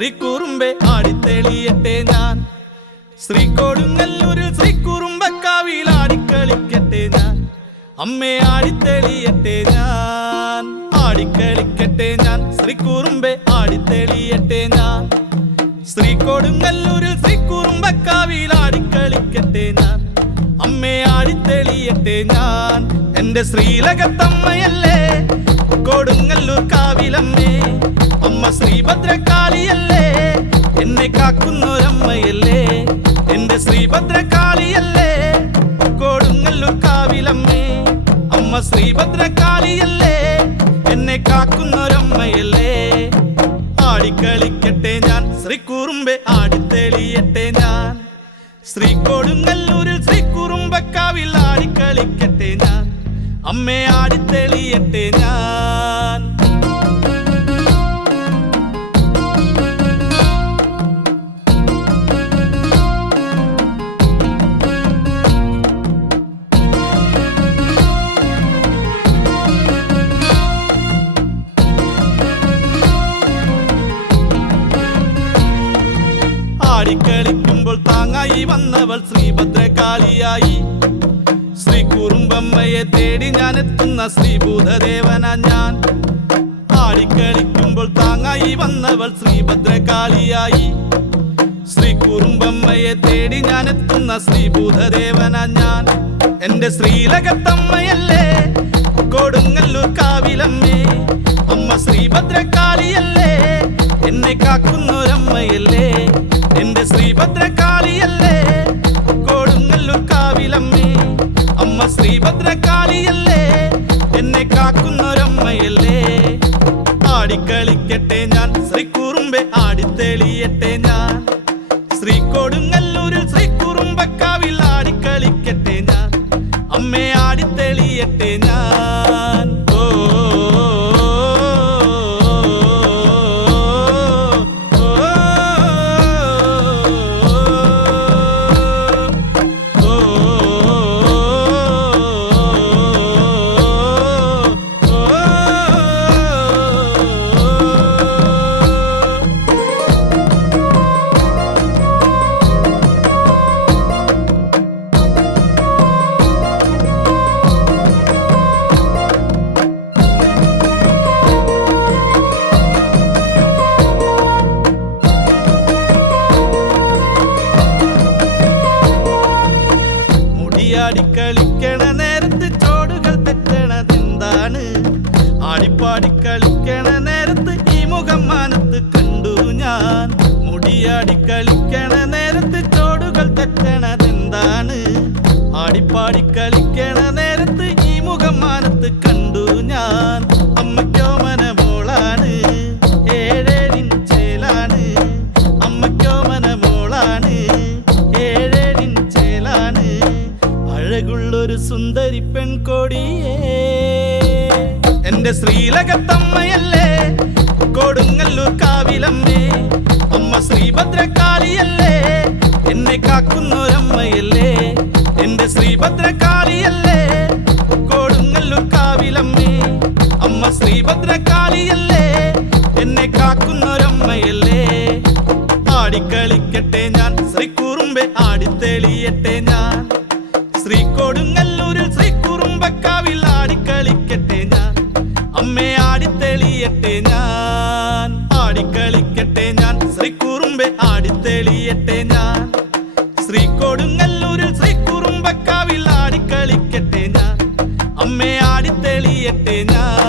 ശ്രീകുറുമ്പെ ആടിത്തെളിയട്ടെ ഞാൻ. ശ്രീകോടുങ്ങല്ലൂരിൽ ശ്രീകുറുമ്പക്കാവിൽ ആടിക്കളിക്കട്ടെ ഞാൻ. അമ്മേ ആടിത്തെളിയട്ടെ ഞാൻ, ആടിക്കളിക്കട്ടെ ഞാൻ. ശ്രീകുറുമ്പെ ആടിത്തെളിയട്ടെ ഞാൻ. ശ്രീകോടുങ്ങല്ലൂരിൽ ശ്രീകുറുമ്പക്കാവിൽ ആടിക്കളിക്കട്ടെ ഞാൻ. അമ്മേ ആടിത്തെളിയട്ടെ ഞാൻ. എന്റെ ശ്രീലകത്തമ്മയല്ലേ കൊടുങ്ങല്ലൂർ കാവിലമ്മേ. അമ്മ ശ്രീഭദ്രകാളിയല്ലേ, എന്നെ കാക്കുന്നൊരമ്മയല്ലേ. എന്റെ ശ്രീഭദ്രകാളിയല്ലേ കൊടുങ്ങല്ലൂർ കാവിലമ്മേ. അമ്മ ശ്രീഭദ്രകാളിയല്ലേ, എന്നെ കാക്കുന്നൊരമ്മയല്ലേ. ആടിക്കളിക്കട്ടെ ഞാൻ, ശ്രീകുറുമ്പെ ആടിത്തെളിയട്ടെ ഞാൻ. ശ്രീകോടുങ്ങല്ലൂരിൽ ശ്രീകുറുമ്പക്കാവിൽ ആടിക്കളിക്കട്ടെ ഞാൻ. അമ്മേ ആടിത്തെളിയട്ടെ ഞാൻ. ആടിക്കളിക്കുമ്പോൾ താങ്ങായി വന്നവൾ ശ്രീഭദ്രകാളിയായി. ശ്രീകുറുമ്പമ്മയെ തേടി ഞാൻ എത്തുന്ന ശ്രീഭൂതദേവനാ ഞാൻ. ആടിക്കളിക്കുമ്പോൾ താങ്ങായി വന്നവൾ ശ്രീഭദ്രകാളിയായി. ശ്രീകുറുമ്പമ്മയെ തേടി ഞാൻ എത്തുന്ന ശ്രീഭൂതദേവനാ ഞാൻ. എന്റെ ശ്രീലകത്തമ്മയല്ലേ കൊടുങ്ങല്ലൂർ കാവിലമ്മേ. അമ്മ ശ്രീഭദ്രകാളിയല്ലേ, എന്നെ കാക്കുന്നൊരമ്മയല്ലേ. എന്റെ ശ്രീഭദ്രകാളിയല്ലേ കൊടുങ്ങല്ലൂർ കാവിലമ്മേ. അമ്മ ശ്രീഭദ്രകാളിയല്ലേ, എന്നെ കാക്കുന്നൊരമ്മയല്ലേ. ആടിക്കളിക്കട്ടെ ഞാൻ, ശ്രീകുറുമ്പെ ആടിത്തെളിയട്ടെ ഞാൻ. ശ്രീകോടുങ്ങല്ലൂരിൽ ശ്രീകുറുമ്പക്കാവിൽ ആടിക്കളിക്കട്ടെ ഞാൻ. അമ്മേ ആടിത്തെളിയട്ടെ ഞാൻ. ആടിക്കളിക്കണ നേരത്ത് ചോടുകൾ തെറ്റണതെന്താണ്? ആടിപ്പാടിക്കളിക്കണ നേരത്ത് ഈ മുഖം മാനത്ത് കണ്ടു ഞാൻ. മുടിയാടിക്കളിക്കണ നേരത്ത് ചോടുകൾ തെറ്റണതെന്താണ്? ആടിപ്പാടിക്കളിക്കണ നേരത്ത് ഈ മുഖം മാനത്ത് കണ്ടു ഞാൻ. അമ്മയ്ക്കോ മനമോളാണ്, ഏഴേഴിൻ ചേലാണ്. അമ്മയ്ക്കോ മനമോളാണ്, ഏഴേഴിൻ ചേലാണ്. അഴകുള്ളൊരു സുന്ദരി പെൺകൊടിയേ. എന്റെ ശ്രീലകത്തമ്മയല്ലേ കൊടുങ്ങല്ലൂർ കാവിലമ്മേ. അമ്മ ശ്രീഭദ്രകാളിയല്ലേ, എന്നെ കാക്കുന്നൊരമ്മയല്ലേ. എന്റെ ശ്രീഭദ്രകാളിയല്ലേ കൊടുങ്ങല്ലൂർ കാവിലമ്മേ. അമ്മ ശ്രീഭദ്രകാളിയല്ലേ, എന്നെ കാക്കുന്നൊരമ്മയല്ലേ. ആടിക്കളിക്കട്ടെ ഞാൻ, ശ്രീകുറുമ്പെ ആടിത്തെളിയട്ടെ ഞാൻ. ശ്രീകോടുങ്ങല്ലൂരിൽ ശ്രീകുറുമ്പക്കാവിൽ ആടിക്കളിക്കട്ടെ ഞാൻ. അമ്മേ ആടിത്തെളിയട്ടെ ഞാൻ. ആടിക്കളിക്കട്ടെ ഞാൻ, ശ്രീകുറുമ്പെ ആടിത്തെളിയട്ടെ ഞാൻ. ശ്രീകോടുങ്ങല്ലൂരിൽ ശ്രീകുറുമ്പക്കാവിൽ ആടിക്കളിക്കട്ടെ ഞാൻ. അമ്മേ ആടിത്തെളിയട്ടെ ഞാൻ.